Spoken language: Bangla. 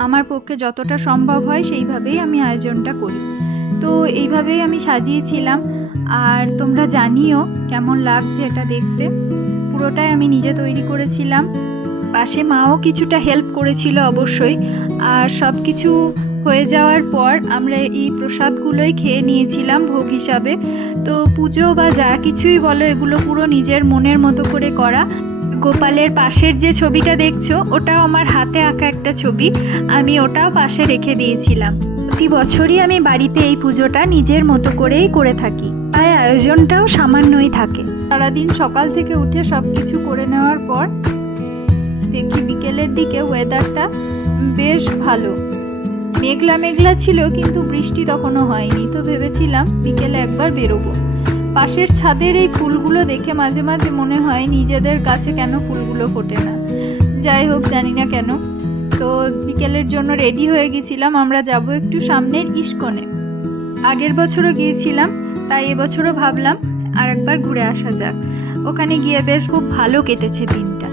আমার পক্ষে যতটা সম্ভব হয় সেইভাবেই আমি আয়োজনটা করি। তো এইভাবেই আমি সাজিয়েছিলাম। আর তোমরা জানিও কেমন লাগছে এটা দেখতে। পুরোটাই আমি নিজে তৈরি করেছিলাম, পাশে মাও কিছুটা হেল্প করেছিল অবশ্যই। আর সব কিছু হয়ে যাওয়ার পর আমরা এই প্রসাদগুলোই খেয়ে নিয়েছিলাম ভোগ হিসাবে। তো পুজো বা যা কিছুই বলো, এগুলো পুরো নিজের মনের মতো করে করা। গোপালের পাশের যে ছবিটা দেখছো, ওটাও আমার হাতে আঁকা একটা ছবি, আমি ওটাও পাশে রেখে দিয়েছিলাম। প্রতি বছরই আমি বাড়িতে এই পুজোটা নিজের মতো করেই করে থাকি, তাই আয়োজনটাও সামান্যই থাকে। সারাদিন সকাল থেকে উঠে সব কিছু করে নেওয়ার পর দেখি বিকেলের দিকে ওয়েদারটা বেশ ভালো, মেঘলা মেঘলা ছিল, কিন্তু বৃষ্টি তখনও হয়নি। তো ভেবেছিলাম বিকেলে একবার বেরোবো। পাশের ছাদের এই ফুলগুলো দেখে মাঝে মাঝে মনে হয় নিজেদের কাছে কেন ফুলগুলো ফোটে না। যাই হোক, জানি না কেন। তো বিকেলের জন্য রেডি হয়ে গেছিলাম, আমরা যাব একটু সামনের ইস্কনে। আগের বছরও গিয়েছিলাম, তাই এবছরও ভাবলাম আর একবার ঘুরে আসা যাক। ওখানে গিয়ে বেশ খুব ভালো কেটেছে দিনটা।